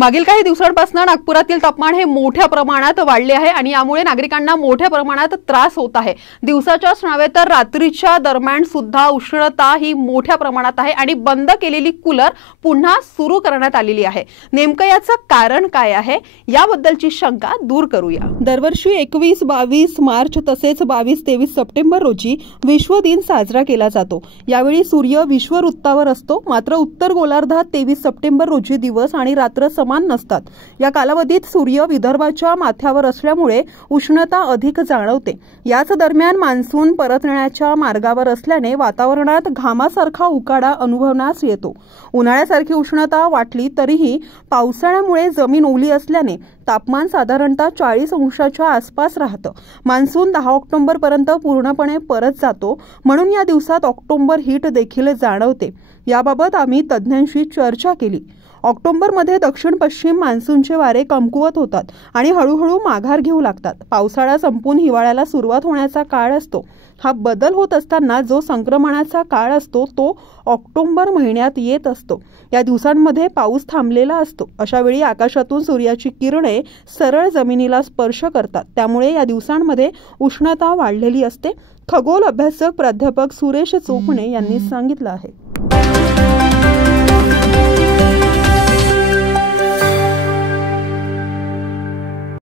मागील काही दिवसांपासून नागपुरातील तापमान हे मोठ्या प्रमाणात वाढले आहे आणि यामुळे नागरिकांना मोठ्या प्रमाणात त्रास होत आहे। दिवसाच्याच नव्हे तर रात्रीच्या दरम्यान सुद्धा उष्णता ही मोठ्या प्रमाणात आहे आणि बंद केलेली कूलर पुन्हा सुरू करण्यात आलेली आहे। नेमकं याचं कारण काय आहे याबद्दलची शंका दूर करूया। दरवर्षी 21-22 मार्च तसेच 22-23 सप्टेंबर रोजी विश्व दिन साजरा केला जातो। यावेळी सूर्य विषुववृत्तावर असतो, मात्र उत्तर गोलार्धात 23 सप्टेंबर रोजी दिवस आणि रात्र समान नसतात। या कालावधीत सूर्य विदर्भाच्या माथ्यावर असल्यामुळे उष्णता अधिक जाणवते। याच दरम्यान मान्सून परतण्याच्या मार्गावर असल्याने वातावरणात घामासारखा उकाडा अनुभवण्यास येतो। उन्हाळ्यासारखी उष्णता वाटली तरीही पावसाळ्यामुळे जमीन ओली असल्याने तापमान साधारणतः 40 अंशाच्या आसपास राहतं। मान्सून 10 ऑक्टोबर पर्यंत पूर्णपणे परत जातो, म्हणून या दिवसात ऑक्टोबर हीट देखील जाणवते। याबाबत आम्ही तज्ञांशी चर्चा केली। ऑक्टोबरमध्ये दक्षिण पश्चिम मान्सूनचे वारे कमकुवत होतात आणि हळूहळू माघार घेऊ लागतात। पावसाळा संपून हिवाळ्याला सुरुवात होण्याचा काळ असतो। हा बदल होत असताना जो संक्रमणाचा काळ असतो तो ऑक्टोबर महिन्यात येत असतो। या दिवसांमध्ये पाऊस थांबलेला असतो। अशा वेळी आकाशातून सूर्याची किरणे सरळ जमिनीला स्पर्श करतात, त्यामुळे या दिवसांमध्ये उष्णता वाढलेली असते। खगोल अभ्यासक प्राध्यापक सुरेश चोपणे यांनी सांगितलं आहे।